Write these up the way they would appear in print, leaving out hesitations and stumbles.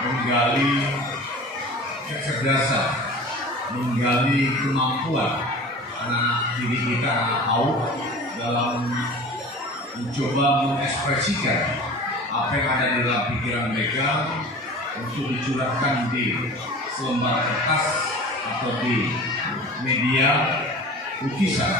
menggali kecerdasan, menggali kemampuan anak diri kita, anak PAUD dalam mencoba mengekspresikan apa yang ada di dalam pikiran mereka untuk dicurahkan di selembar kertas atau di media lukisan,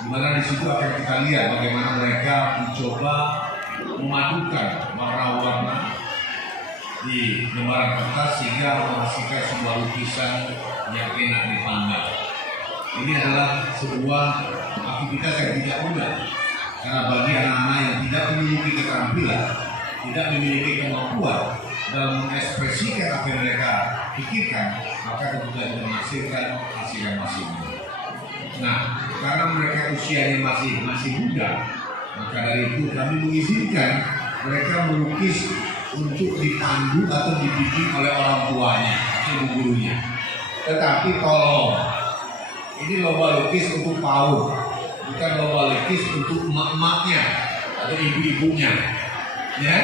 di mana di situ akan kita lihat bagaimana mereka mencoba memadukan warna-warna di lembaran kertas sehingga menghasilkan sebuah lukisan yang enak dipandang. Ini adalah sebuah aktivitas yang tidak mudah, karena bagi anak-anak yang tidak memiliki keterampilan, tidak memiliki kemampuan dalam mengekspresikan apa yang mereka pikirkan, maka tentu saja menghasilkan hasil yang maksimal. Nah, karena mereka usianya masih muda, maka dari itu kami mengizinkan mereka melukis untuk dipandu atau dibimbing oleh orang tuanya atau gurunya. Tetapi tolong, ini lomba lukis untuk PAUD, bukan lomba lukis untuk emak-emaknya atau ibu-ibunya, ya.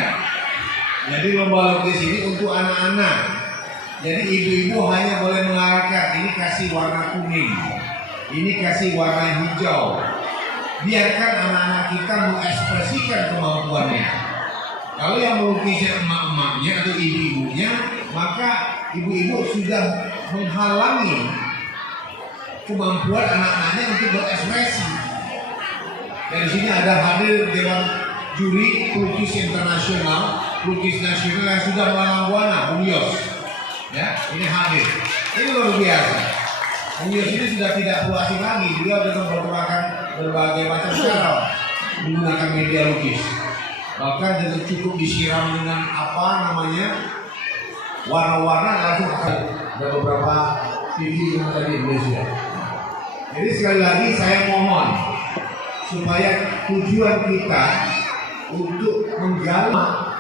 Jadi lomba lukis ini untuk anak-anak. Jadi ibu-ibu hanya boleh mengarahkan, ini kasih warna kuning, ini kasih warna hijau. Biarkan anak-anak kita mengekspresikan kemampuannya. Kalau yang melukisnya emak-emaknya atau ibu-ibunya, maka ibu-ibu sudah menghalangi kemampuan anak-anaknya untuk berekspresi. Dari sini ada hadir Dewan Juri Pelukis Internasional, pelukis nasional yang sudah melalang buana, Bung Yos. Ya, ini hadir. Ini luar biasa. Bung Yos ini sudah tidak perlu asing lagi. Beliau sudah menggunakan berbagai macam cara menggunakan media lukis. Bahkan dengan cukup disiram dengan warna-warna langsung akan ada beberapa TV yang ada di Indonesia. Jadi sekali lagi saya mohon supaya tujuan kita untuk menggali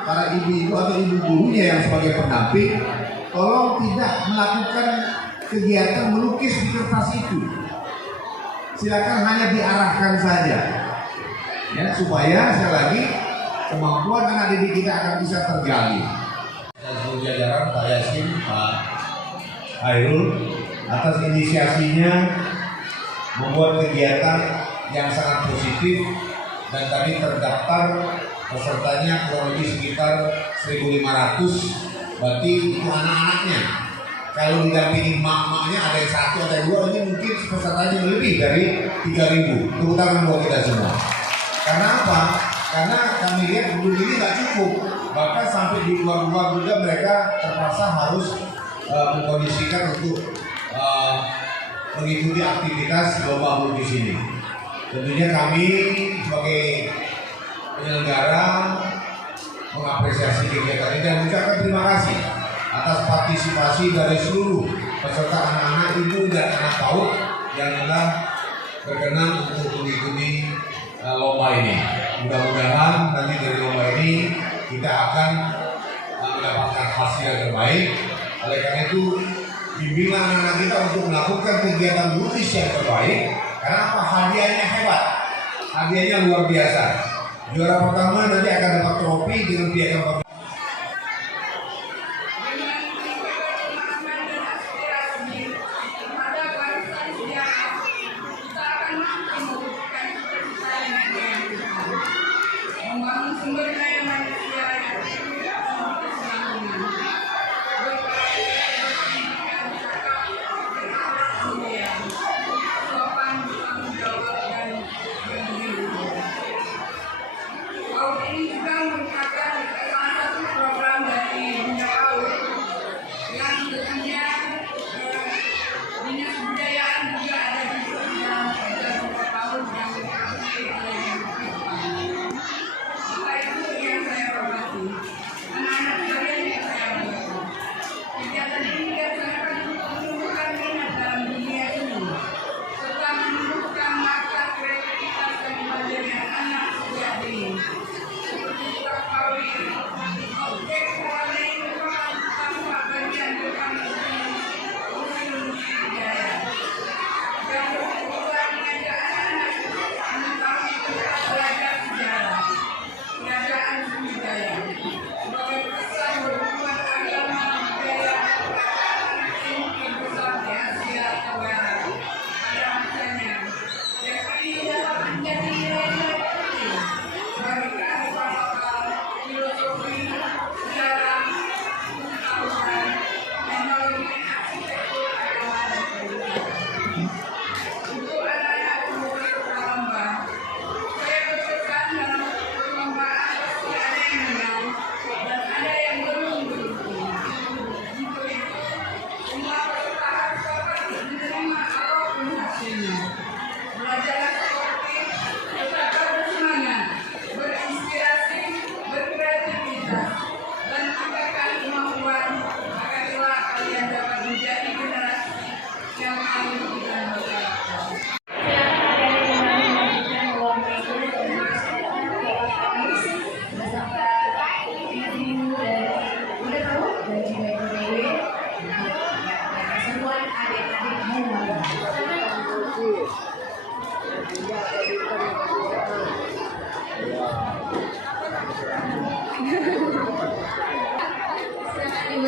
para ibu-ibu atau ibu gurunya yang sebagai pendamping, tolong tidak melakukan kegiatan melukis di kertas itu. Silakan hanya diarahkan saja, ya, supaya sekali lagi kemampuan anak didik kita akan bisa tergali. Dan seluruh jajaran Pak Yasin, Pak Hairul atas inisiasinya membuat kegiatan yang sangat positif, dan tadi terdaftar pesertanya kurang lebih sekitar 1.500, berarti itu anak-anaknya. Kalau didampingi mak-maknya ada yang satu, ada yang dua, ini mungkin pesertanya lebih dari 3.000, terutama buat kita semua. Karena apa? Karena kami lihat dulu ini nggak cukup, bahkan sampai di luar-luar juga mereka terpaksa harus mengkondisikan untuk mengikuti aktivitas lomba melukis ini. Tentunya kami sebagai penyelenggara mengapresiasi kegiatan ini dan mengucapkan terima kasih atas partisipasi dari seluruh peserta anak-anak ibu dan anak PAUD yang telah berkenan untuk mengikuti lomba ini. Mudah-mudahan nanti dari lomba ini kita akan mendapatkan hasil yang terbaik. Oleh karena itu, bimbinglah anak-anak kita untuk melakukan kegiatan lukis yang terbaik. Karena apa? Hadiahnya hebat, hadiahnya luar biasa. Juara pertama nanti akan dapat trofi dengan piagam. Ini juga merupakan salah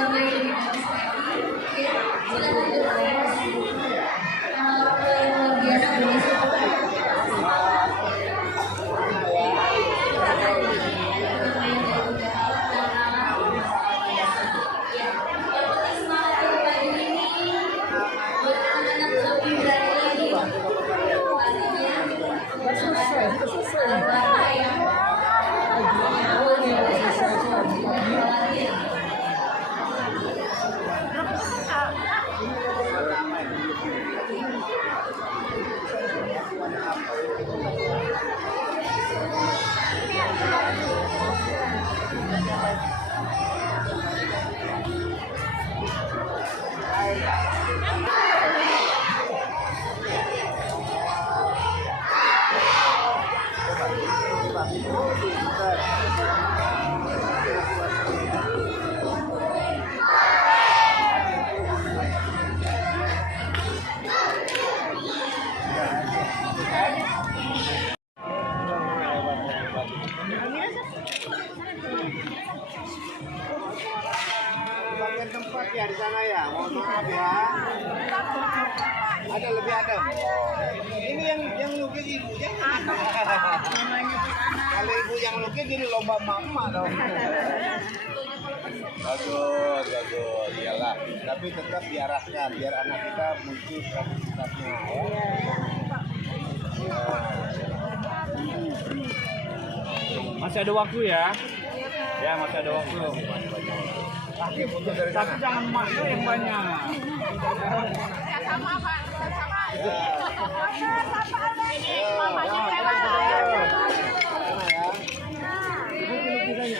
lomba yang lebih bagus lagi. Oke, silakan bertanya. Yang luar biasa berhasil. Bagian tempat ya di sana ya, mohon maaf ya. Ada lebih adem. Ini yang lukis ibunya. Kalau ibu yang lukis jadi lomba mama dong. Bagus, bagus, iyalah. Tapi tetap diarahkan biar anak kita muncul kreativitasnya. Masih ada waktu ya? Ya, masih ada waktu. Pakai foto dari Tapi sana. jangan maksa yang banyak. Sama Pak, sama.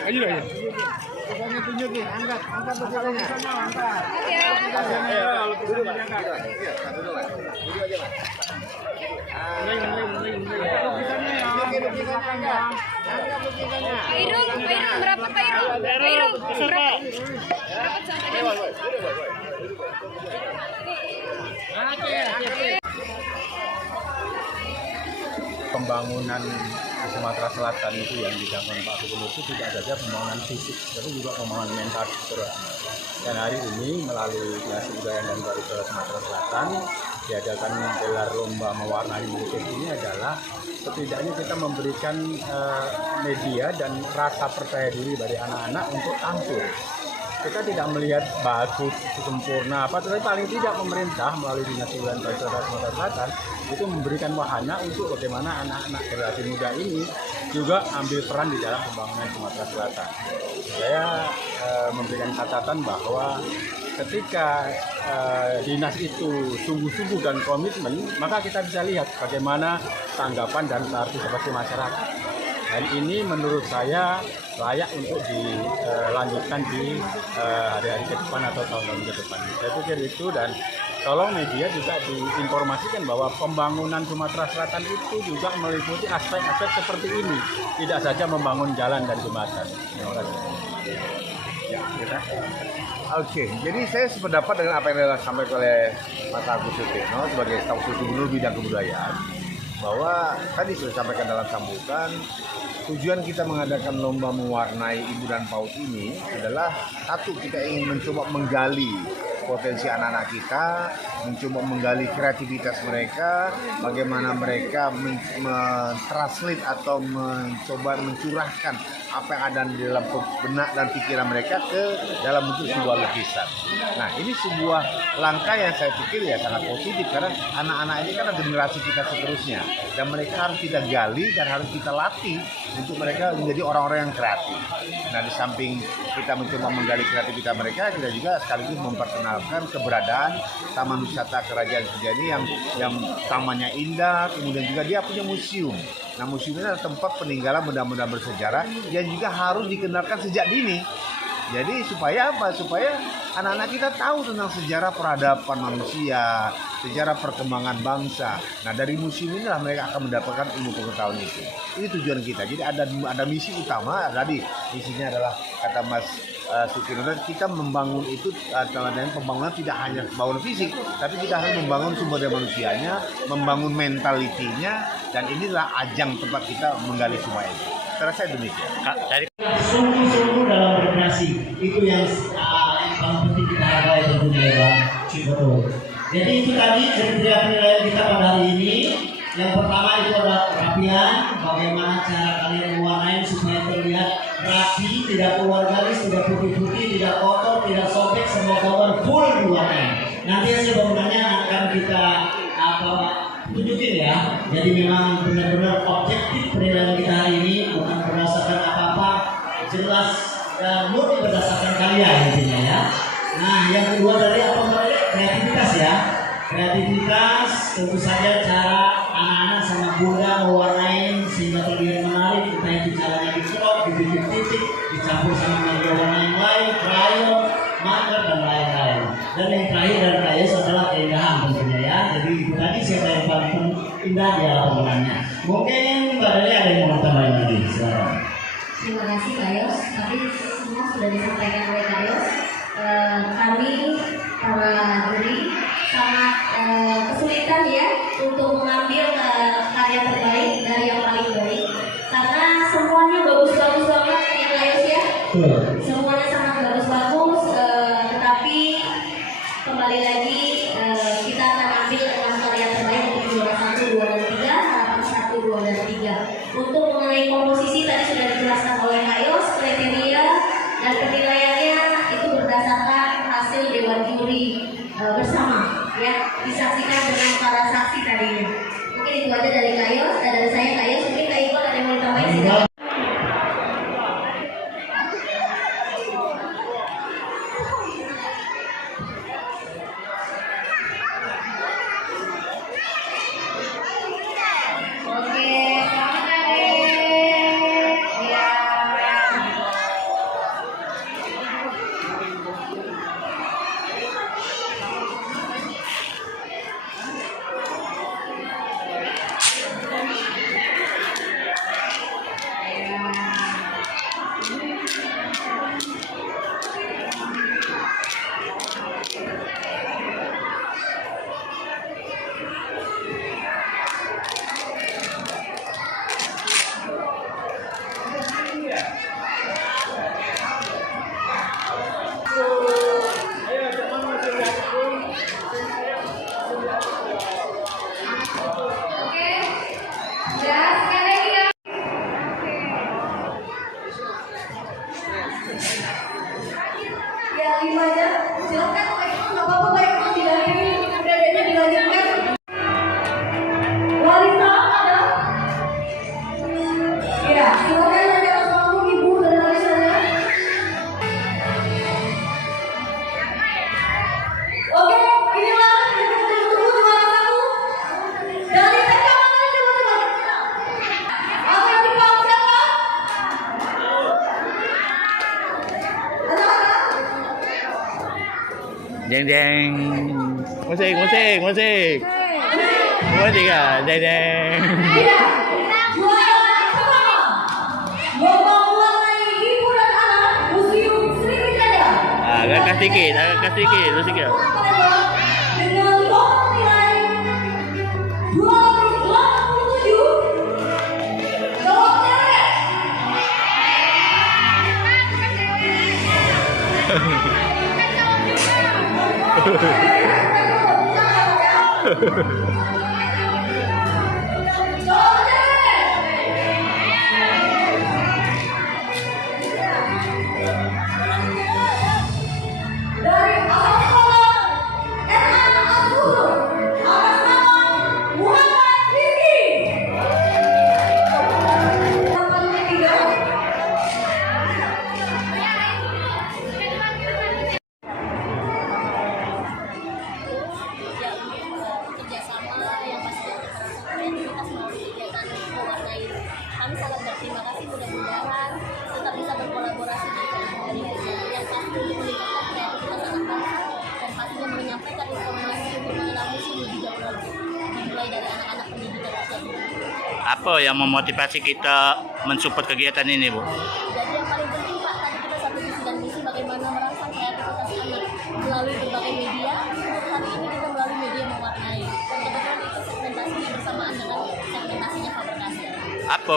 Ayo ya. Lukisannya tunjukin, angkat lukisannya. Angkat. Duduk aja, Mas. Lukisannya angkat. Angkat lukisannya. Pak Irung, berapa Pak Irung? Pak Irung, berapa? Berapa contohnya? Pembangunan di Sumatera Selatan itu yang dilakukan Pak Gubernur itu tidak saja pembangunan fisik, tapi juga pembangunan mental. Dan hari ini melalui Dinas Kebudayaan dan Pariwisata Sumatera Selatan diadakan gelar lomba mewarnai musik ini adalah setidaknya kita memberikan media dan rasa percaya diri bagi anak-anak untuk tampil. Kita tidak melihat bagus, sempurna apa, tetapi paling tidak pemerintah melalui Dinas Kebudayaan dan Pariwisata Sumatera Selatan itu memberikan wahana untuk bagaimana anak-anak generasi muda ini juga ambil peran di dalam pembangunan Sumatera Selatan. Saya memberikan catatan bahwa ketika dinas itu sungguh-sungguh dan komitmen, maka kita bisa lihat bagaimana tanggapan dan partisipasi masyarakat. Dan ini menurut saya layak untuk dilanjutkan di hari-hari ke depan atau tahun-tahun ke depan. Saya pikir itu, dan tolong media juga diinformasikan bahwa pembangunan Sumatera Selatan itu juga meliputi aspek-aspek seperti ini. Tidak saja membangun jalan dan jembatan. Terima kasih. Ya, kita. Oke, jadi saya sependapat dengan apa yang disampaikan oleh Mas Agus Sutikno sebagai staf khusus Gubernur bidang kebudayaan, bahwa tadi sudah disampaikan dalam sambutan, tujuan kita mengadakan lomba mewarnai ibu dan PAUD ini adalah satu, kita ingin mencoba menggali potensi anak-anak kita, mencoba menggali kreativitas mereka, bagaimana mereka mentranslate atau mencoba mencurahkan apa yang ada di dalam benak dan pikiran mereka ke dalam bentuk sebuah lukisan. Nah, ini sebuah langkah yang saya pikir ya sangat positif, karena anak-anak ini kan generasi kita seterusnya, dan mereka harus kita gali dan harus kita latih untuk mereka menjadi orang-orang yang kreatif. Nah, di samping kita mencoba menggali kreativitas mereka, kita juga sekaligus memperkenalkan keberadaan Taman Wisata Kerajaan Sejani yang tamannya indah, kemudian juga dia punya museum. Nah, museum ini adalah tempat peninggalan benda-benda bersejarah yang juga harus dikenalkan sejak dini. Jadi supaya apa? Supaya anak-anak kita tahu tentang sejarah peradaban manusia, sejarah perkembangan bangsa. Nah, dari museum inilah mereka akan mendapatkan ilmu pengetahuan itu. Ini tujuan kita. Jadi ada misi utama tadi. Misinya adalah, kata Mas Sukino, kita membangun itu, pembangunan tidak hanya membangun fisik, tapi kita harus membangun sumber daya manusianya, membangun mentalitinya, dan inilah ajang tempat kita menggali semua itu. Saya rasa demikian. Sungguh-sungguh dalam berkreasi, itu yang paling penting kita hargai tentunya ya. Betul. Jadi itu tadi kriteria penilaian kita pada hari ini. Yang pertama itu adalah kerapian, bagaimana cara kalian mewarnai supaya terlihat rapi, tidak keluar garis, tidak putih-putih, tidak kotor, tidak sobek, semua gambar full diwarnai. Nanti hasil bangunannya akan kita tunjukin ya. Jadi memang benar-benar objektif penilaian kita hari ini, bukan berdasarkan apa-apa, jelas dan murni berdasarkan karya intinya ya. Nah yang kedua tadi apa namanya? Kreativitas ya. Kreativitas tentu saja cara anak-anak sama bunda mewarnai sehingga terlihat menarik. Entah itu caranya dikerok, dibikin titik, dicampur sama media warna yang lain, crayon, marker dan lain-lain. Dan yang terakhir dan terakhir adalah keindahan tentunya ya. Jadi itu tadi siapa yang paling indah di alam bangunannya. Mungkin Mbak Deli ada yang mau tambahin lagi, silakan. Terima kasih Kak Yos. Tadi semua sudah disampaikan oleh Kak Yos. Kami para juri sangat kesulitan ya untuk mengambil karya terbaik dari yang paling baik karena semuanya bagus-bagus banget ya Kak Yos ya. Semuanya sangat bagus-bagus, tetapi kembali lagi kita akan ambil 6 karya terbaik untuk juara 1, 2, dan 3, harapan 1, 2, dan 3. Untuk mengenai komposisi tadi sudah dijelaskan oleh Kak Yos, kriteria dan penilaiannya itu berdasarkan hasil dewan juri bersama ya, disaksikan dengan para saksi tadinya. Mungkin itu aja dari Kak Yos, dari saya Kak Yos. Mungkin Kak Iqbal ada yang mau ditambahin silakan. Oke, selamat adik. Ya. Oke. Ya, sekali lagi ya. Ya, 5 aja. Silakan Pak Iqbal, nggak apa-apa Pak Iqbal, didampingi adanya dilanjutkan. Wanita ada? Ya, silakan ada suami ibu dan adik saya. Oke, inilah yang kita tunggu juara 1 dari TK mana coba. Apa yang dipakai siapa? Ada? Jeng jeng. Musik musik musik. Musik ah, jeng jeng. Iya, juara pertama lomba mewarnai ibu dan anak Museum Sriwijaya. Agak sedikit, lu sikit. Dengan total nilai 287. Jawab cewek. Jawab dari atas sekolah SMA Al-Qur'an atas nama Muhammad Rizky. Nomor 3. Kerjasama yang pasti kreativitas melalui kegiatan mewarnai. Kami sangat berterima kasih, mudah-mudahan tetap bisa berkolaborasi dari yang pasti untuk meningkatkan kreativitas anak-anak dan pastinya menyampaikan informasi mengenai museum lebih jauh lagi, dimulai dari anak-anak pendidikan tersebut. Apa yang memotivasi kita mensupport kegiatan ini, Bu? Jadi yang paling penting Pak, tadi kita satu visi dan misi bagaimana merangsang kreativitas anak melalui berbagai media. Untuk hari ini kita melalui media mewarnai. Dan kebetulan itu segmentasinya bersamaan dengan segmentasinya Faber Castell. Apa